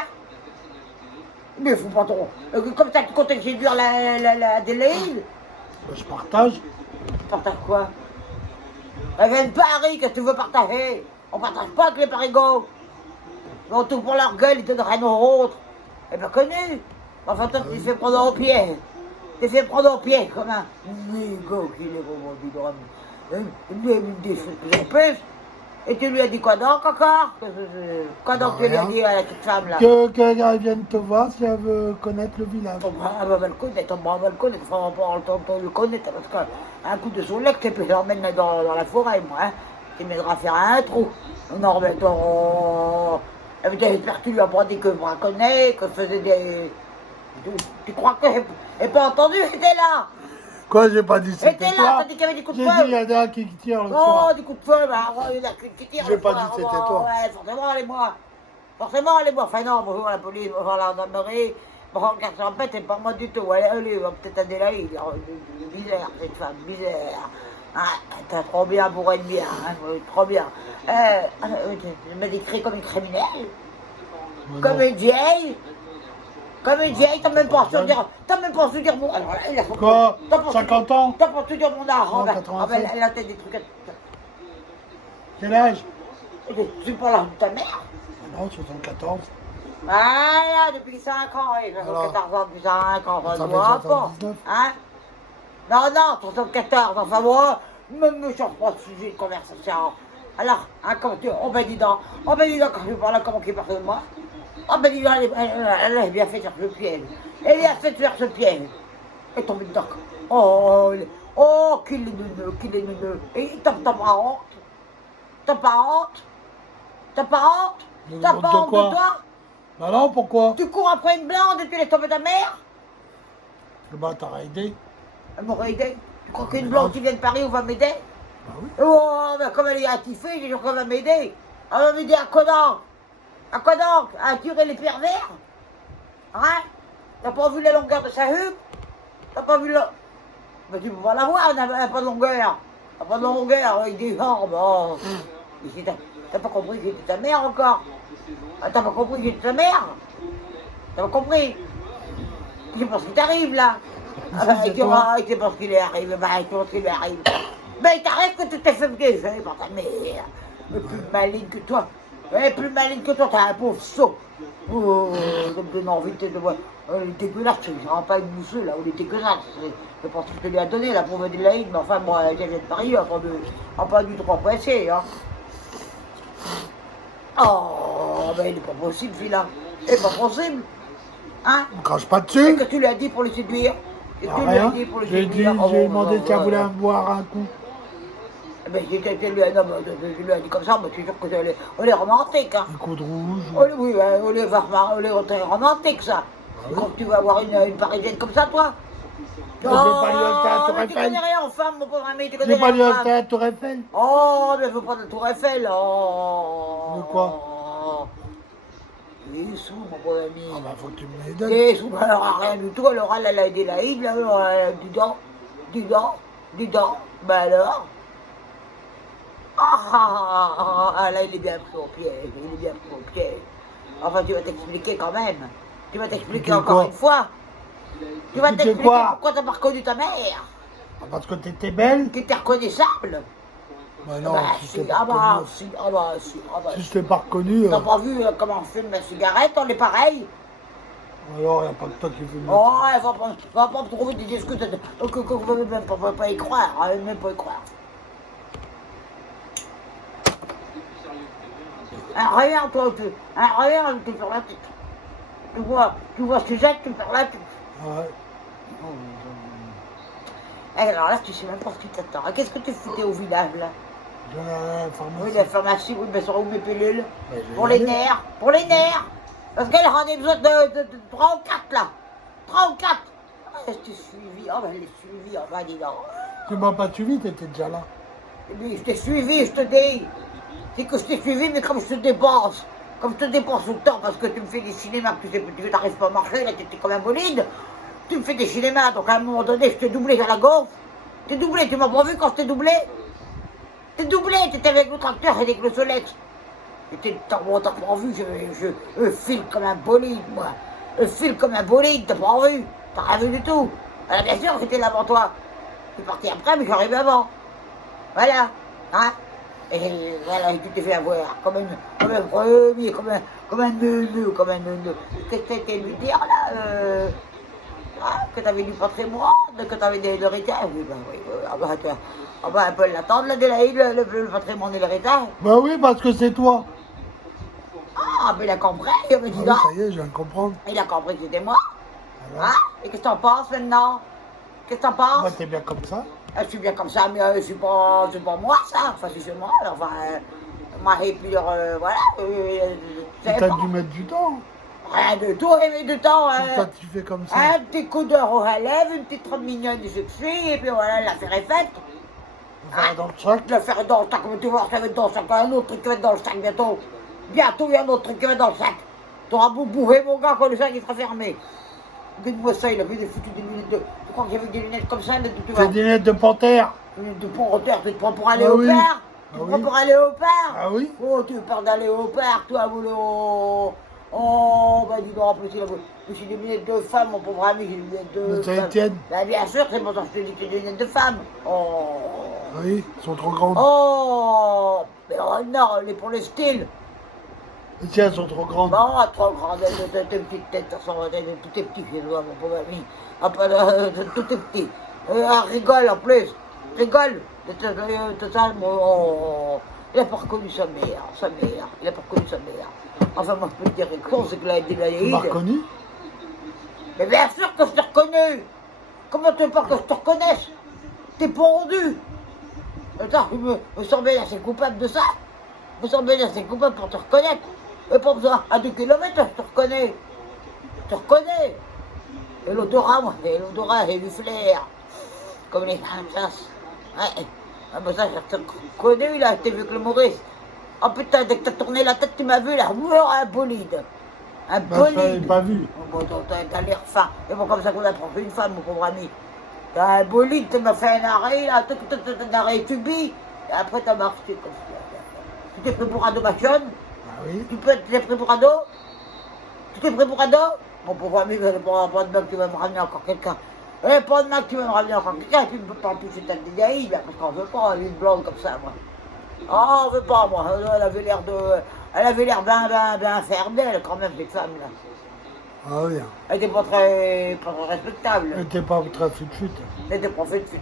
Mais faut pas trop. Comme ça, tu comptes que j'ai dû la Adélaïde. Bah, je partage. Partage quoi? Elle vient de Paris, qu'est-ce que tu veux partager? On partage pas avec les parigots. Mais on tout pour leur gueule, ils donnent rien aux autres. Elle m'a connu. Enfin, toi, tu te fais prendre au pied. Tu te fais prendre au pied comme un nigo qui est au du drame. Il lui a mis des choses plus en plus. Et tu lui as dit quoi donc encore? Quoi donc tu lui as dit à la petite femme là? Qu'elle vienne te voir si elle veut connaître le village. Elle va le connaître, on va le connaître, on va le connaître, parce qu'un coup de soleil, tu peux l'emmène dans la forêt, moi, hein. Tu m'aideras à faire un trou. Non, mais j'espère que tu lui as pas dit que je me connais, que je faisais des... Tu crois que j'ai pas entendu? J'étais là. Quoi, j'ai pas dit c'était J'étais toi? là, t'as dit qu'il y avait des coups de J'ai feu. dit il y en a un qui tire le soir. Oh, des coups de feu, bah, il y en a qui tirent. J'ai pas dit que c'était toi. Ouais, forcément, allez-moi. Forcément, allez-moi. Enfin, non, bonjour la police, bonjour la gendarmerie. Bon, regarde, ça en fait, c'est pas moi du tout. Allez, peut-être Adélaïde. Bizarre, cette femme, bizarre. Ah, t'as trop bien pour être bien, hein, trop bien. Je me décris comme une criminelle. Comme une vieille. Comme une vieille, t'as même pas su dire. T'as même pas su dire mon. Alors là, il a son. Quoi 50 ans? T'as pas su dire mon âge. Non, Ah, 87. elle a peut-être des trucs. Quel âge? Tu suis pas l'âge de ta mère? Non, 74. Voilà, depuis 5 ans, oui, 74 ans, depuis 5 ans, ça Ça ne fait voit pas. 79. Hein? Non, non, 74, enfin moi, me change pas de sujet de conversation. Alors, hein, comment tu... Oh ben dis donc, quand je parle, comment qu'il parle de moi? Oh ben dis donc, elle a bien fait faire le pied. Elle a fait faire ce pied. Elle est tombée dedans. Oh, qu'il est neuneux. Et t'as pas honte? T'as pas honte? T'as pas honte? T'as pas honte de toi? Bah non, pourquoi? Tu cours après une blonde et tu laisses tomber ta mère? Bah t'as aidé. Elle m'aurait aidé. Tu crois qu'une blonde qui vient de Paris, on va m'aider? Bah oui. Oh, mais comme elle est attifée, j'ai sûr qu'elle va m'aider. Elle va m'aider à quoi donc? À quoi donc? À attirer les pervers? Hein? T'as pas vu la longueur de sa jupe? T'as pas vu la... Mais tu peux pas la voir, elle n'a pas de longueur. Elle n'a pas de longueur avec des jambes. Oh. T'as pas compris que j'étais ta mère encore? Ah, t'as pas compris que j'étais ta mère? T'as pas compris? C'est parce qu'il t'arrive là. Ah bah, c'est parce qu'il est arrivé, bah, c'est parce qu'il lui arrive. Mais il t'arrive que tu t'es fait baiser par ta mère. Mais plus maligne que toi. Mais plus maligne que toi, t'as un pauvre sot. Oh, ça me donne envie de voir. Il est dégueulasse, il rend pas une mousseux là, il est dégueulasse. Je pense que je te lui ai donné la pauvre Adélaïde, mais enfin, moi, j'ai de Paris, en pas du trop pressé, hein. Oh, ben il est pas possible celui-là. Il est pas possible. Hein? Ne crache pas Qu'est-ce dessus. que tu lui as dit pour le séduire? Qu'est-ce que tu lui as Rien. dit pour le J'ai dit, séduire? j'ai demandé si elle voulait boire un coup. Ben, tu lui as dit comme ça, mais tu es sûr que on est romantique, hein. Un coup de rouge. Oui, on est romantique, ça. Quand tu vas avoir une parisienne comme ça, toi? J'ai pas lu un Tour mais tu connais Eiffel. rien en femme, mon pauvre ami, tu connais J'ai pas lu rien en un femme. Tour Eiffel. Oh, mais je veux pas de Tour Eiffel. Oh. De quoi? Il est sous, mon pauvre ami. Ah bah faut que tu me les Il donnes. est sous, elle aura rien du tout. Alors, elle a aidé la Hide, là, dis donc. Ben alors? Là, il est bien pris au pied. Enfin, tu vas t'expliquer quand même. Tu vas t'expliquer encore une fois. Tu vas t'expliquer pourquoi t'as pas reconnu ta mère. Ah, parce que t'étais belle. Qui était reconnaissable. Bah non, si je t'ai ah pas bah, reconnu. Si je t'ai pas reconnu. T'as pas vu comment on fume la cigarette, on est pareil. Alors, y a pas que toi qui fumes. Oh, elle va pas me trouver des excuses que vous ne pouvez même pas y croire, même pas y croire. Rien, toi, rien, tu perds la tête. Tu vois Suzette, tu perds la tête. Ouais. Alors là, tu sais même pas ce qui t'attend. Qu'est-ce que tu foutais au village, là? Je vais à la pharmacie. Oui, la pharmacie, oui, mais ça où mes pilules. Ben, je vais Pour y les aller. nerfs, Parce qu'elle en a besoin de 3 ou 4, là. 3 ou 4. Je t'ai suivi, elle est suivie, dis donc. Tu m'as pas suivi, t'étais déjà là. Mais je t'ai suivi, je te dis. C'est que je t'ai suivi, mais comme je te dépense. Comme je te dépense tout le temps, parce que tu me fais des cinémas, que tu n'arrives pas à marcher, là, tu étais comme un bolide. Tu me fais des cinémas, donc à un moment donné, je t'ai doublé à la gauche. T'es doublé, tu m'as pas vu quand je t'ai doublé? T'es doublé, t'étais avec l'autre acteur, avec le Solex. T'as pas vu, je file comme un bolide, moi. Je file comme un bolide, t'as pas vu? T'as rien vu du tout. Alors bien sûr, j'étais là avant toi. Je suis parti après, mais j'arrive avant. Voilà. Hein? Et voilà, tu t'es fait avoir comme un premier, comme un neuneu, comme un neuneu. Qu'est-ce que t'étais lui dire là que t'avais du patrimoine, que t'avais de l'héritage. Oui, ben oui, on va un peu l'attendre, l'Adélaïde, le patrimoine et l'héritage. Bah oui, parce que c'est toi. Ah, mais il a compris, il m'a dit Ah oui, non. ça y est, je viens de comprendre. Il a compris que c'était moi. Voilà. Hein? Et qu'est-ce que t'en penses maintenant? Qu'est-ce que t'en Bah penses? t'es bien comme ça. Je suis bien comme ça, mais c'est pas moi ça. Enfin, c'est chez moi. Enfin, moi et puis, voilà. Et t'as dû mettre du temps. Rien de tout, rien de temps. Pourquoi tu fais comme ça? Un petit coup d'heure aux lèvres, une petite robe mignonne de succès, et puis voilà, l'affaire est faite. On va dans le sac. L'affaire est dans le sac, mais tu vois, ça va être dans le sac. Un autre truc qui va être dans le sac bientôt. Bientôt, il y a un autre truc qui va être dans le sac. T'auras beau bourrer, mon gars, quand le sac il sera fermé. Regarde-moi ça, il a vu des foutus des lunettes de. Tu crois que j'avais des lunettes comme ça, là, tu vois? C'est des lunettes de panthère. Des lunettes de panthère, tu te prends pour un Ah léopard? oui. Tu te Ah prends oui. pour un léopard? Ah oui. Oh, tu peur d'un léopard, toi, boulot. Oh, bah dis donc, en plus, il a aussi des lunettes de femme, mon pauvre ami, j'ai des lunettes de Mais c'est femme. Étienne. Bah, bien sûr, c'est pour ça que je te dis que c'est des lunettes de femme. Oh. Oui, ils sont trop grandes. Oh, mais oh non, elle est pour le style. Les tiennes sont trop grandes. Bon, trop grande, t'es petite tête, tout est petit, je vois, mon pauvre ami. Ah, pas tout est petit. Rigole en plus, rigole. Total, oh, il a pas reconnu sa mère, il a pas reconnu sa mère. Enfin, moi, je peux te dire quelque chose, c'est que la Tu m'as Adélaïde. reconnu? Mais bien sûr que je t'ai reconnu. Comment tu veux pas que je te reconnaisse? T'es pendu. Attends, me semblais assez coupable de ça. Me semblais assez coupable pour te reconnaître. Et pas besoin, à 2 kilomètres, je te reconnais. Je te reconnais. Et l'odorat, moi, et l'odorat, et du flair. Comme les Kansas. Ouais. Ah, ben ça, je te reconnais, là, t'es vu que le Maurice. Oh putain, dès que t'as tourné la tête, tu m'as vu, là. Ouah, un bolide. Un Bah, je t'avais bolide. pas vu. Oh, bon, t'as l'air fin. Et bon, comme ça qu'on a trouvé une femme, mon pauvre ami. T'as un bolide, tu m'as fait un arrêt, là, un arrêt tubi. Et après, t'as marché comme ça. Tu t'es pris pour un domation? Ah oui. Tu t'es pris pour un dos? Tu t'es pris pour un dos? Mon pauvre ami, il pas demain que tu vas me ramener encore quelqu'un. Eh, pas demain que tu vas me ramener encore quelqu'un, et puis ne peux pas pousser ta dégaïde, parce qu'on veut pas une blonde comme ça, moi. Ah, on veut pas, moi. Elle avait l'air de. Elle avait l'air bien fermelle, quand même, cette femme-là. Ah oui. Elle était pas très respectable. Elle était pas très fut-fut. Elle était pas fut-fut.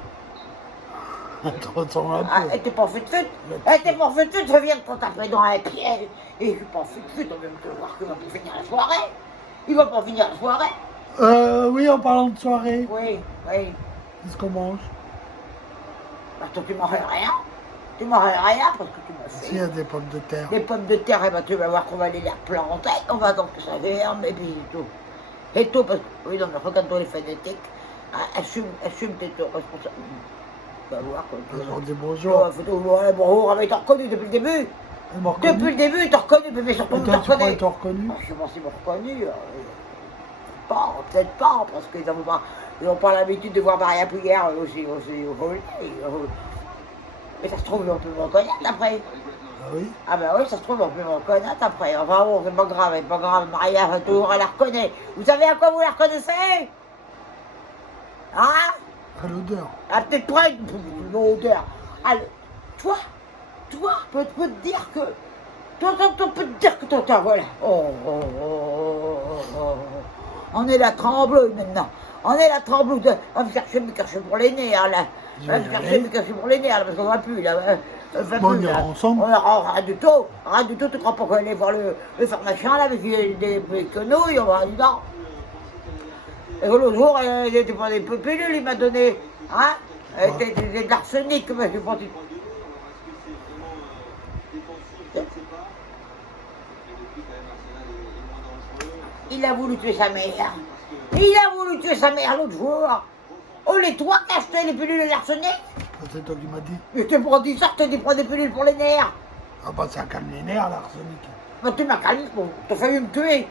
Elle te ressemble un Ah, peu. elle était pas fut-fut. Elle était pas fut-fut, je viens de t'en taper dans un pied. Et je suis pas fut-fut, on vient de te voir qu'il va pas finir la soirée. Il va pas finir la soirée. Oui, en parlant de soirée, Oui, oui. qu'est-ce qu'on mange? Bah, toi, tu m'aurais rien. Tu m'aurais rien parce que tu m'as fait. S'il y a des pommes de terre. Les pommes de terre, eh ben, tu vas voir qu'on va aller les replanter. On va attendre que ça germe et puis tout. Et tout, parce que, oui, non, mais regarde-toi les fanatiques. Ah, assume tes responsabilités. Tu vas voir quoi. Je leur dis bonjour. Bonjour, mais t'as reconnu depuis le début. Elle m'a reconnu. Depuis le début, t'as reconnu, mais surtout, Et t'as toi, tu crois reconnu. qu'ils t'ont reconnu? Je sais pas s'ils m'ont reconnu. Peut-être pas, parce qu'ils n'ont pas l'habitude de voir Maria Pouillère aussi au volet. Mais ça se trouve, on peut me reconnaître après. Ah oui. Ah ben oui, ça se trouve, on peut me reconnaître après. Enfin bon, c'est pas grave, Maria Retour, elle la reconnaît. Vous savez à quoi vous la reconnaissez? Hein? À l'odeur. Ah, peut-être pas une odeur. Alors, toi, je peux te dire que... Toi, peut te dire que toi, voilà. Oh. On est la trembleuse maintenant. On est la trembleuse. On va me chercher mes cachets pour les nerfs, là. On va me chercher mes cachets pour les nerfs, là, parce qu'on va plus, là. Bon, on ira ensemble. On aura rien du tout. Rien du tout. Tu crois pas qu'on allait voir le pharmacien, là, parce qu'il y a des quenouilles, on va dire non. Et l'autre jour, il était pas des pilules, il m'a donné. Hein? C'était de l'arsenic, mais je pense. Il a voulu tuer sa mère. Il a voulu tuer sa mère l'autre jour. Oh, les toi qui as acheté les pilules d'arsenic? C'est toi qui m'as dit. Je t'ai pas dit ça, je t'ai dit prends des pilules pour les nerfs. Ah bah ça calme les nerfs, l'arsenic. Mais tu m'as calmé, bon, t'as failli me tuer.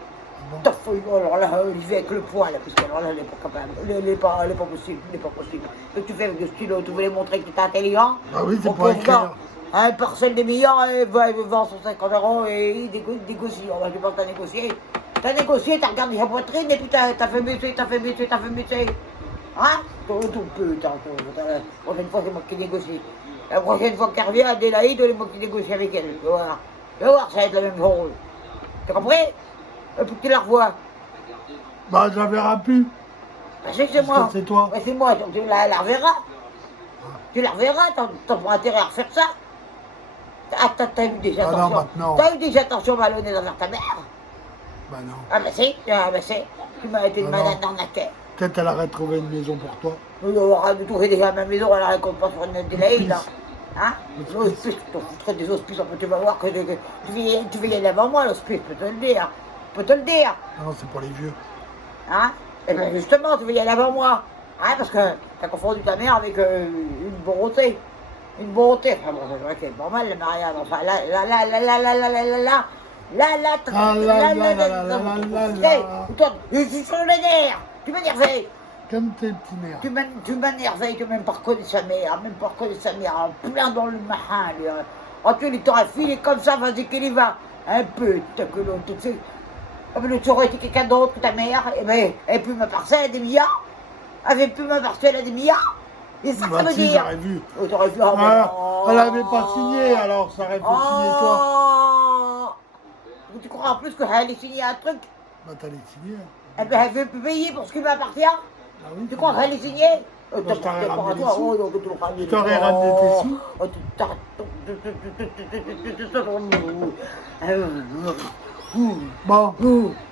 Bon. T'as failli, alors là, il fait avec le poing, là, parce qu'alors là, elle n'est pas capable. Elle n'est pas possible, elle n'est pas possible. Ce que tu fais avec le stylo, tu voulais montrer que tu étais intelligent? Ah oui, c'est Mon pour pauvre écrire. gars, un parcelle des millions, il vend 150 € et il négocie. On va je pense que t'as négocié. T'as négocié, t'as regardé sa poitrine et puis t'as fait muter. Hein? Tout putain, prochaine fois c'est moi qui négocie. La prochaine fois qu'elle revient, Adélaïde, c'est moi qui négocie avec elle. Tu vas voir. Tu vas voir, ça va être la même chose. Tu as compris? Et puis tu la revois. Bah, je la verrai plus. Bah, c'est que c'est Parce moi. que c'est toi. Bah, c'est moi, donc tu la reverras. Tu la reverras, t'as pas intérêt à refaire ça. Ah, t'as eu des Ah non, attentions. maintenant. T'as eu des attentions malhonnêtes envers ta mère. Bah non. Ah bah si. Tu m'as été une Ah non. malade d'arnaquer. Peut-être elle aurait trouvé une maison pour toi. On aura de trouver déjà à ma maison, elle ne raconte pas sur une Adélaïde. Hein. Hein? L'hospice. L'hospice, tu ferais des hospices, tu vas voir que tu vas y aller avant moi, l'hospice, je peux te le dire. Je peux te le dire. Non, c'est pour les vieux. Hein? Et bien justement, tu vas y aller avant moi. Hein? Parce que tu as confondu ta mère avec une bonté. Une bonté. Enfin bon, c'est vrai que c'est pas mal le mariage. Enfin là, je suis sur les nerfs. Tu m'énerves. Comme tes petits mères. Tu m'énerves, tu même pas reconnu sa mère, en plein dans le marin, lui. Oh, tu t'aurais filé comme ça, vas-y qu'il y va. Un peu, que l'autre, tu sais. Ah, mais l'autre aurait été quelqu'un d'autre que ta mère, et ben, elle pu me parcelle à des milliards. Elle avait pu me parcelle à des milliards. Et ça, Bah ça veut si, dire. j'aurais vu. Oh, t'aurais vu, oh, Ah, oh, elle avait pas signé, alors ça aurait fait signer toi. Oh. Tu crois en plus qu'elle allait signer un truc? Bah t'allais signer. Eh ben, elle veut plus payer pour ce qui m'appartient. Ah oui, Tu crois qu'elle allait signer? je t'aurais ramené des sous. Oh, non, tu m'aurais ramené Je t'aurais ramené tes sous. Oh, Bon,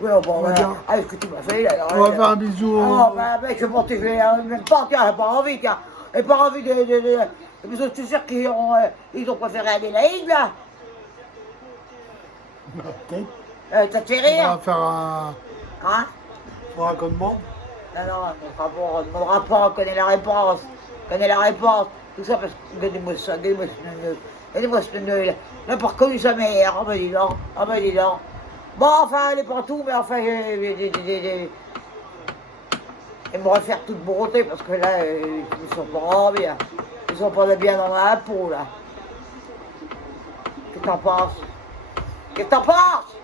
ouais, bon, va bien. avec ce que tu m'as fait, là. on va faire un bisou. Oh, bah, mec, je m'en vais même pas, tiens, elle n'a pas envie, tiens. Elle n'a pas envie de. Mais je suis sûr qu'ils ont préféré Adélaïde, là. Peut-être. Ça te fait On va rire? faire un. Hein? Faudra qu'on demande. Non, on ne demandera pas, on connaît la réponse. On connaît la réponse. Tout ça parce que. Donnez-moi ça, donnez-moi ce pneu. Elle n'a pas reconnu sa mère. Ah, bah, dis donc. Ah, bah, dis donc. Bon, enfin, elle n'est pas tout, mais enfin. Elle m'aurait faire toute beauté parce que là, ils sont pas bien. Ils sont pas bien dans la peau, là. Qu'est-ce que t'en penses? Qu'est-ce que t'en penses?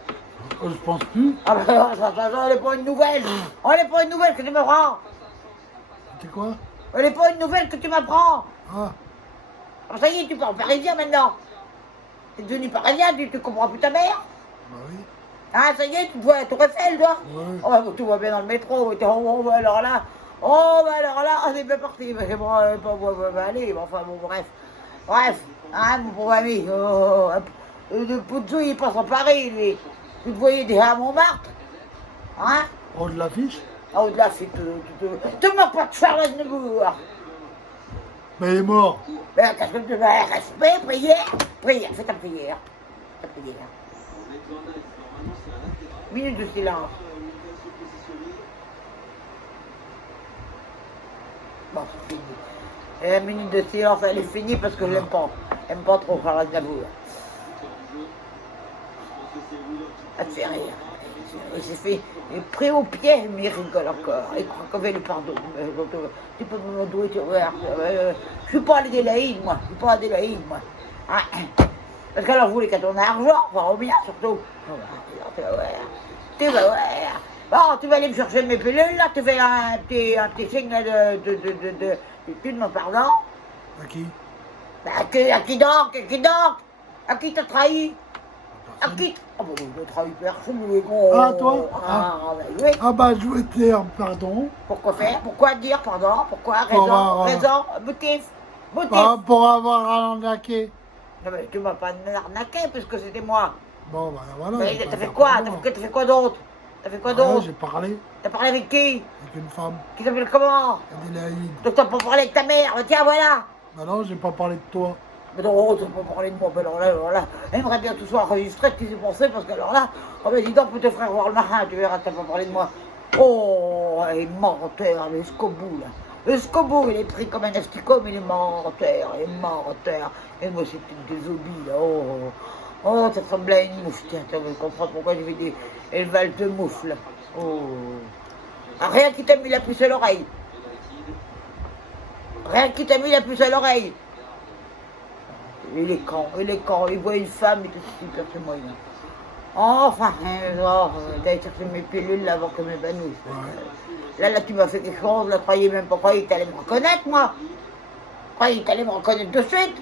Je pense plus. Ah bah ça, elle n'est pas une nouvelle. Oh, elle n'est pas une nouvelle que tu me prends. C'est quoi? Elle n'est pas une nouvelle que tu m'apprends. Ah, Alors ça y est, tu parles parisien maintenant. Tu es devenu parisien, tu comprends plus ta mère. bah oui. Ah, ça y est, tu vois, Tour Eiffel, toi. Ouais. Oh, bah, tout va bien dans le métro. Oh, bah, alors là, c'est bien parti. Bah, c'est bon, allez, bon, enfin, bon, bref, hein, mon pauvre ami. Le Poudzou, il passe à Paris, lui. Tu te voyais déjà à Montmartre. Hein? On de l'affiche? Ah, au-delà, c'est te moques pas de faire la Znebourg. Mais il est mort. Ben, qu'est-ce que tu veux? Respect, prière, fais ta prière. Minute de silence. Bon, c'est fini. Et la minute de silence, elle est finie parce que je l'aime pas. J'aime pas trop faire la Znebourg. Ça te fait rire. Il s'est fait pris au pied, mais il rigole encore. Il croit qu'on va lui pardonner. Tu peux me douer, je suis pas Adélaïde, moi. Ah, parce qu'elle en voulait qu'à ton argent, enfin, au bien surtout. Tu vas voir. Bon, tu vas aller me chercher mes pilules, là. Tu fais un petit signe tu demandes pardon. À qui? À qui donc? À qui t'as trahi? À qui? Ah bah je trahi personne, mais gros. Ah, toi? Ah, bah oui. Ah bah je voulais te dire pardon. Pourquoi faire? Pourquoi dire pardon? Pourquoi? Pour avoir, Raison, motif. Pour avoir arnaqué. Non mais tu m'as pas arnaqué puisque c'était moi. Bon bah voilà. Mais j'ai t'as pas fait dit quoi? pardon. T'as fait quoi d'autre? T'as fait quoi Ouais, d'autre? j'ai parlé T'as parlé avec qui? avec une femme, Qui s'appelle comment? Adélaïde. Donc t'as pas parlé avec ta mère, tiens voilà. Bah non, j'ai pas parlé de toi. Mais non, tu peux pas parler de moi, mais alors là, j'aimerais bien que tout soit enregistré, ce qui s'est passé, parce que alors là, oh ben dis donc, pour tes frères voir le marin, tu verras, t'as pas parlé de moi. Oh, il est menteur, le Scobou, là. Le Scobou, il est pris comme un asticot, mais il est menteur. Et moi, c'est une désobie, là, oh, ça ressemble à une mouche, tiens, tu comprends pourquoi je fais des élevages de mouches, là. Oh. Ah, rien qui t'a mis la puce à l'oreille. Il est con, il voit une femme et tout de suite, c'est moyen. Enfin, genre, d'aller chercher mes pilules là, avant que m'évanouisse. Là, tu m'as fait quelque chose, là, croyais même pas, croyais que t'allais me reconnaître, moi. Après, il est allé me reconnaître de suite.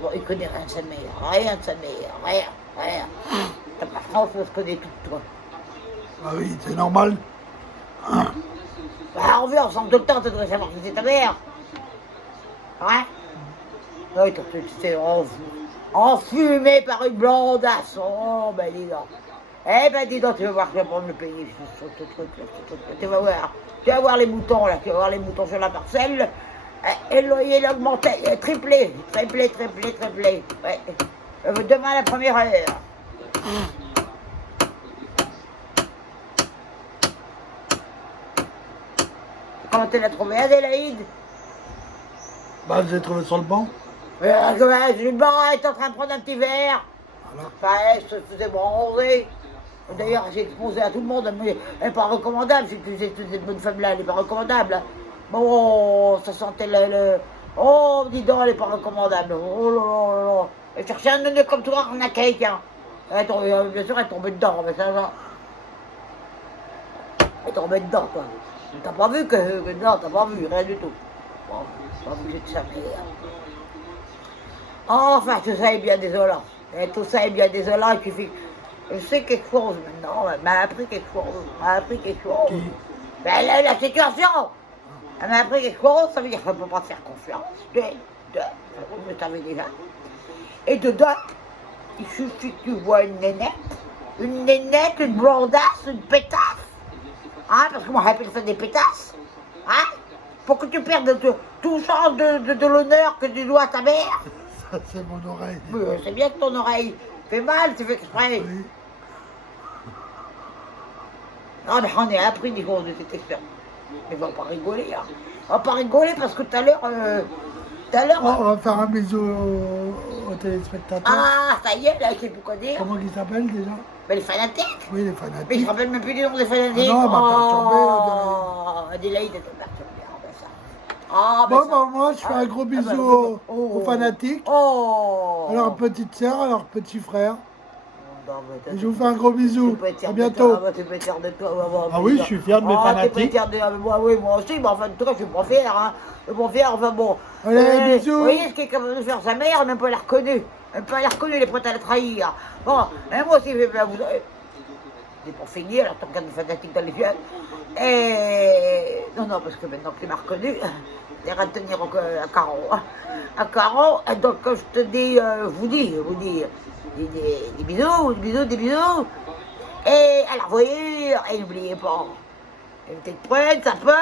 Bon, il connaît rien de sa mère, rien de sa mère, rien. T'as pas France, on se connaît tout, toi. Ah oui, c'est normal. Bah, on vit ensemble tout le temps, tu devrais savoir qui c'est ta mère. Ouais. Oui, tu t'es enfumé par une blondasse. Oh, ben dis donc. Eh ben dis donc, tu vas voir que je vais prendre le pays sur ce truc-là. Tu vas voir. Tu vas voir les moutons, là. Tu vas voir les moutons sur la parcelle. Et le loyer, il a augmenté, triplé. Ouais. Demain, à la première heure. Comment tu l'as trouvé, Adélaïde? Bah, je l'ai trouvé sur le banc. Le banc est en train de prendre un petit verre. Voilà. Enfin, elle se faisait bronzer. D'ailleurs, j'ai exposé à tout le monde, mais elle n'est pas recommandable. Cette bonne femme-là, elle n'est pas recommandable. Bon, ça sentait le... Oh, dis donc, elle n'est pas recommandable. Oh là là là là. Elle cherchait un nœud comme toi, arnaqué, tiens. Bien sûr, elle est tombée dedans, mais ça, genre... Elle est tombée dedans, quoi. T'as pas vu que... Non, t'as pas vu, rien du tout. Bon, pas vu que c'est de sa mère. Enfin, tout ça est bien désolant. Et tout ça est bien désolant, il suffit... Je sais quelque chose maintenant, elle m'a appris quelque chose. Qui? Ben, la situation. Elle m'a appris quelque chose, ça veut dire qu'elle ne peut pas te faire confiance. Vous le savez déjà. Et dedans, il suffit que tu vois une nénette, une blondasse, une pétasse. Hein, parce que moi j'appelle ça des pétasses. Hein, pour que tu perdes tout sens de l'honneur que tu dois à ta mère. Ça, c'est mon oreille. C'est bien que ton oreille fait mal, tu fais exprès. Oui. Non, mais on est appris des choses de cette expérience. Mais on va pas rigoler, hein. On va pas rigoler parce que tout à l'heure... Oh, on va faire un bisou aux téléspectateurs. Ah, ça y est, là, je sais plus quoi dire. Comment ils s'appellent déjà? Mais les fanatiques. Oui, les Mais je fanatiques. me rappelle même plus du nom des fanatiques. Ah non, elle m'a perturbé, Adélaïde est perturbée. Ah, ben ça. Ah, ben Bon, ça. bah, moi, je fais un gros bisou aux fanatiques, Oh. à leur petite sœur, à leur petit frère. Non, mais Et je vous fais un gros bisou. tu peux être fier À de bientôt. toi. Ah, bah, tu peux être fier de toi. Ah oui, je suis fier de mes Tu peux fanatiques. être fier de moi, oui, moi aussi. Mais enfin, en tout cas, je suis pas fier. Hein. Je suis pas fier, enfin bon. Allez, bisous. Vous voyez ce qu'est capable de faire sa mère, même pas elle l'a reconnue. Même pas elle l'a reconnue, elle est prête à la trahir. Bon, et moi aussi, vous c'est pour finir, alors tant qu'il y a des fanatiques dans les yeux. Et... Non, parce que maintenant que tu m'as reconnu, t'es à tenir à carreau. À carreau, donc comme je te dis, vous dis, des bisous. Et à la voiture, et n'oubliez pas, une petite prenne, ça peut.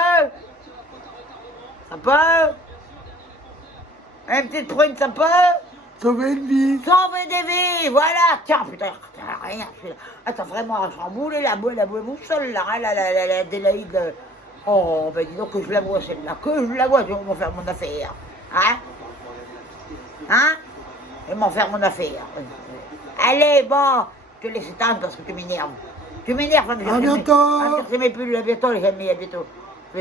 Une petite prune, ça peut. Sauver une vie. Sauver des vies, voilà. Tiens, putain, rien. Attends, vraiment, je remboulais la bouée seule, là, la Adélaïde. Oh, ben dis donc que je la vois, celle-là. Que je la vois, je vais m'en faire mon affaire. Hein? Je vais m'en faire mon affaire. Allez, bon, je te laisse éteindre parce que tu m'énerves. Tu m'énerves, À bientôt. C'est mes pulls, à bientôt, les amis, à bientôt.